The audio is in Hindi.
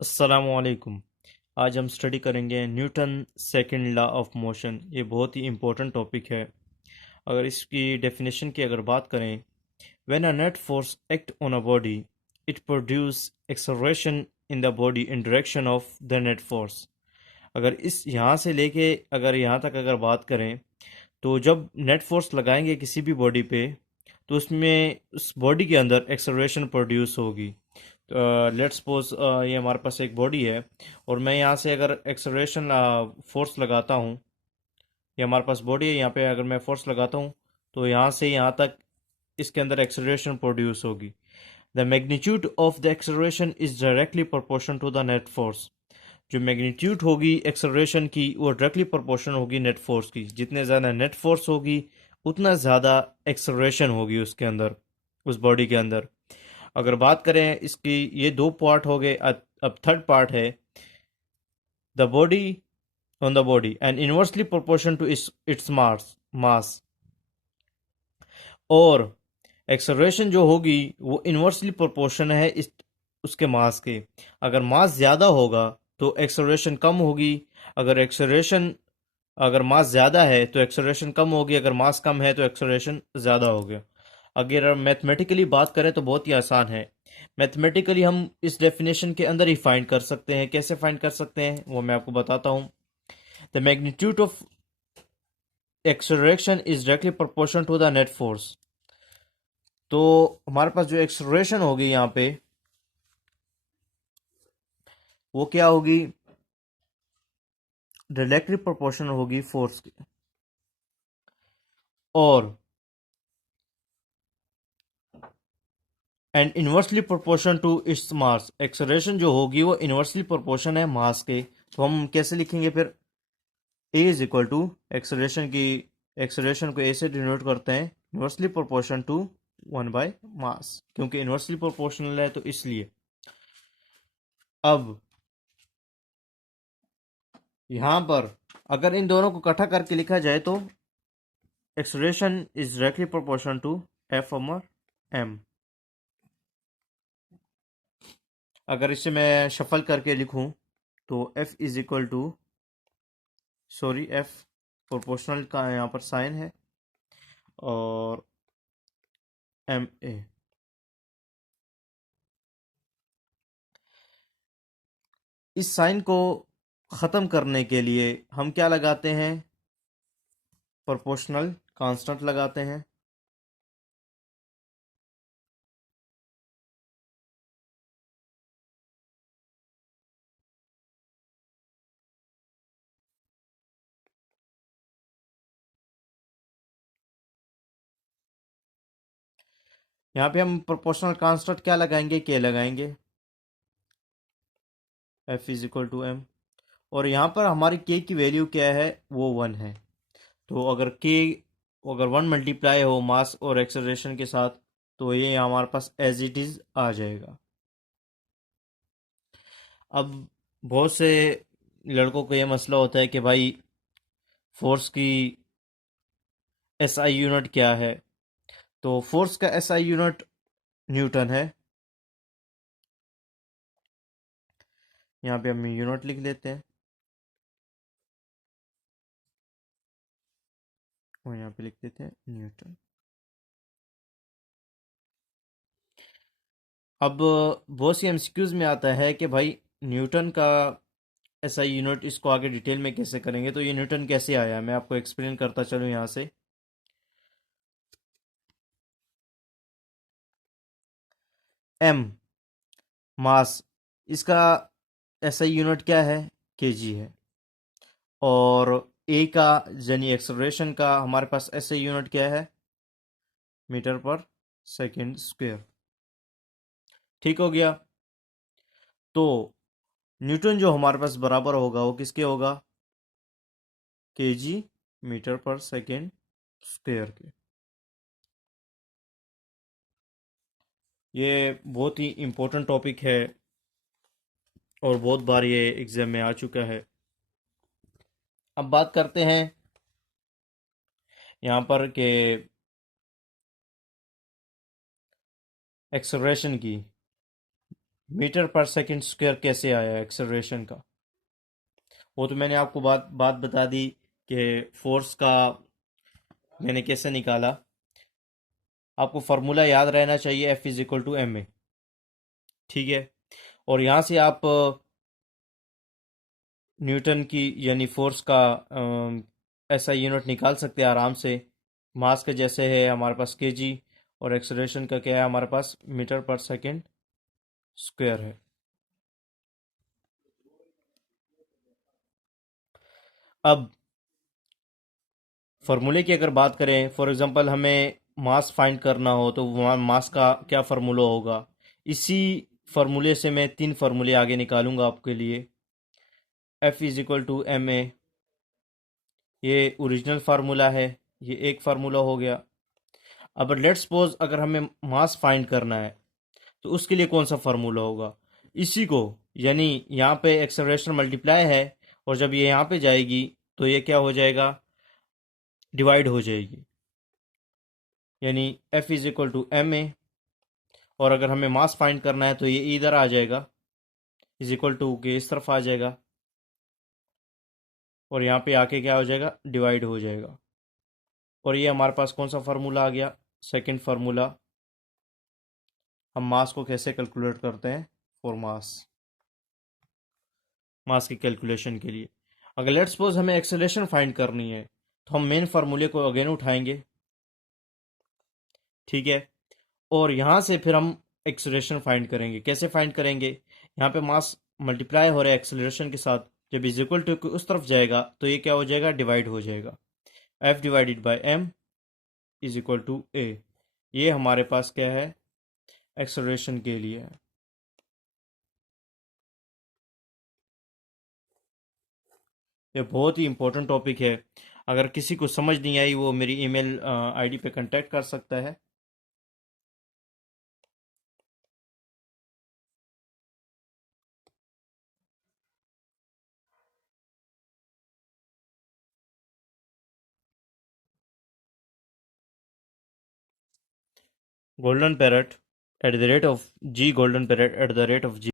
अस्सलामुअलैकुम। आज हम स्टडी करेंगे Newton second law of motion. ये बहुत ही इम्पोर्टेंट टॉपिक है। अगर इसकी डेफिनेशन की अगर बात करें, when a net force act on a body it produce acceleration in the body in direction of the net force. अगर इस यहाँ से लेके अगर यहाँ तक अगर बात करें, तो जब नेट फोर्स लगाएंगे किसी भी बॉडी पे, तो उसमें उस बॉडी के अंदर एक्सेलरेशन प्रोड्यूस होगी। लेट्स सपोज ये हमारे पास एक बॉडी है, और मैं यहाँ से अगर एक्सेलरेशन फोर्स लगाता हूँ, ये हमारे पास बॉडी है, यहाँ पे अगर मैं फोर्स लगाता हूँ, तो यहाँ से यहाँ तक इसके अंदर एक्सेलरेशन प्रोड्यूस होगी। The magnitude of the acceleration is directly proportion to the net force. जो मैग्नीट्यूड होगी एक्सेलरेशन की, वो डायरेक्टली प्रोपोर्शन होगी नेट फोर्स की। जितने ज़्यादा नेट फोर्स होगी, उतना ज़्यादा एक्सेलरेशन होगी उसके अंदर, उस बॉडी के अंदर। अगर बात करें इसकी, ये दो पार्ट हो गए। अब थर्ड पार्ट है the body on the body and inversely proportion to its mass. और एक्सेलरेशन जो होगी वो इनवर्सली प्रोपोर्शन है इस उसके मास के। अगर मास ज़्यादा होगा तो एक्सेलरेशन कम होगी। अगर एक्सेलरेशन अगर मास ज़्यादा है तो एक्सेलरेशन कम होगी। अगर मास कम है तो एक्सेलरेशन ज़्यादा होगा। अगर मैथमेटिकली बात करें तो बहुत ही आसान है। मैथमेटिकली हम इस डेफिनेशन के अंदर ही फाइंड कर सकते हैं। कैसे फाइंड कर सकते हैं वो मैं आपको बताता हूँ। The magnitude of acceleration is directly proportion to the net force. तो हमारे पास जो एक्सेलरेशन होगी यहाँ पे, वो क्या होगी? डायरेक्टली प्रोपोर्शन होगी फोर्स की। और and inversely proportion to its mass. Acceleration जो होगी वो इनवर्सली प्रोपोर्शन है मास के। तो हम कैसे लिखेंगे फिर? ए इज इक्वल टू एक्सेलरेशन को ए से डिनोट करते हैं इनवर्सली प्रोपोर्शन टू 1/मास, क्योंकि इनवर्सली प्रोपोर्शनल है तो इसलिए। अब यहां पर अगर इन दोनों को इकट्ठा करके लिखा जाए तो acceleration is directly proportion to F/m। अगर इसे मैं शफल करके लिखूं तो F is equal to, sorry, F proportional का यहाँ पर साइन है, और MA। इस साइन को ख़त्म करने के लिए हम क्या लगाते हैं? प्रोपोर्शनल कांस्टेंट लगाते हैं। यहाँ पे हम प्रोपोर्शनल कांस्टेंट क्या लगाएंगे? के लगाएंगे। F is equal to M। और यहाँ पर हमारी के की वैल्यू क्या है? वो 1 है। तो अगर 1 मल्टीप्लाई हो मास और एक्सेलरेशन के साथ, तो ये हमारे पास एज इट इज़ आ जाएगा। अब बहुत से लड़कों को ये मसला होता है कि भाई फोर्स की SI यूनिट क्या है? तो फोर्स का SI यूनिट न्यूटन है। यहाँ पे हम यूनिट लिख लेते हैं, और यहाँ पे लिख देते हैं न्यूटन। अब बहुत सी एमसीक्यूज में आता है कि भाई न्यूटन का SI यूनिट, इसको आगे डिटेल में कैसे करेंगे? तो ये न्यूटन कैसे आया, मैं आपको एक्सप्लेन करता चलूँ यहाँ से। M मास, इसका SI यूनिट क्या है? केजी है। और ए का यानी एक्सेलरेशन का हमारे पास SI यूनिट क्या है? मीटर पर सेकंड स्क्वायर। ठीक हो गया। तो न्यूटन जो हमारे पास बराबर होगा वो किसके होगा? केजी मीटर पर सेकंड स्क्वायर के। ये बहुत ही इम्पोर्टेंट टॉपिक है, और बहुत बार ये एग्जाम में आ चुका है। अब बात करते हैं यहाँ पर के एक्सेलरेशन की। मीटर पर सेकंड स्क्वायर कैसे आया एक्सेलरेशन का? वो तो मैंने आपको बात बात बता दी कि फोर्स का मैंने कैसे निकाला। आपको फार्मूला याद रहना चाहिए, F is equal to M A. ठीक है। और यहाँ से आप न्यूटन की यानी फोर्स का ऐसा यूनिट निकाल सकते हैं आराम से। मास का जैसे है हमारे पास केजी, और एक्सेलरेशन का क्या है हमारे पास मीटर पर सेकंड स्क्वायर है। अब फार्मूले की अगर बात करें, फॉर एग्जांपल हमें मास फाइंड करना हो तो वहाँ मास का क्या फार्मूला होगा। इसी फार्मूले से मैं तीन फार्मूले आगे निकालूंगा आपके लिए। F is equal to M A, ये ओरिजिनल फार्मूला है, ये एक फार्मूला हो गया। अब लेट्स सपोज अगर हमें मास फाइंड करना है तो उसके लिए कौन सा फार्मूला होगा, इसी को, यानी यहाँ पे एक्सेलरेशन मल्टीप्लाई है, और जब ये यहाँ पे जाएगी तो ये क्या हो जाएगा, डिवाइड हो जाएगी, यानी F is equal to M A. और अगर हमें मास फाइंड करना है तो ये इधर आ जाएगा, इज इक्वल टू के इस तरफ आ जाएगा, और यहाँ पे आके क्या हो जाएगा, डिवाइड हो जाएगा। और ये हमारे पास कौन सा फार्मूला आ गया, सेकंड फार्मूला। हम मास को कैसे कैलकुलेट करते हैं, फॉर मास, मास की कैलकुलेशन के लिए अगर लेट्स सपोज हमें एक्सेलरेशन फाइंड करनी है तो हम मेन फार्मूले को अगेन उठाएंगे। ठीक है। और यहाँ से फिर हम एक्सेलरेशन फाइंड करेंगे। कैसे फाइंड करेंगे, यहाँ पे मास मल्टीप्लाई हो रहा है एक्सेलरेशन के साथ, जब इज इक्वल टू उस तरफ जाएगा तो ये क्या हो जाएगा, डिवाइड हो जाएगा। F divided by M is equal to A. ये हमारे पास क्या है, एक्सेलरेशन के लिए है। ये बहुत ही इंपॉर्टेंट टॉपिक है। अगर किसी को समझ नहीं आई वो मेरी ईमेल आईडी पे कांटेक्ट कर सकता है। golden parrot at the rate of g golden parrot at the rate of g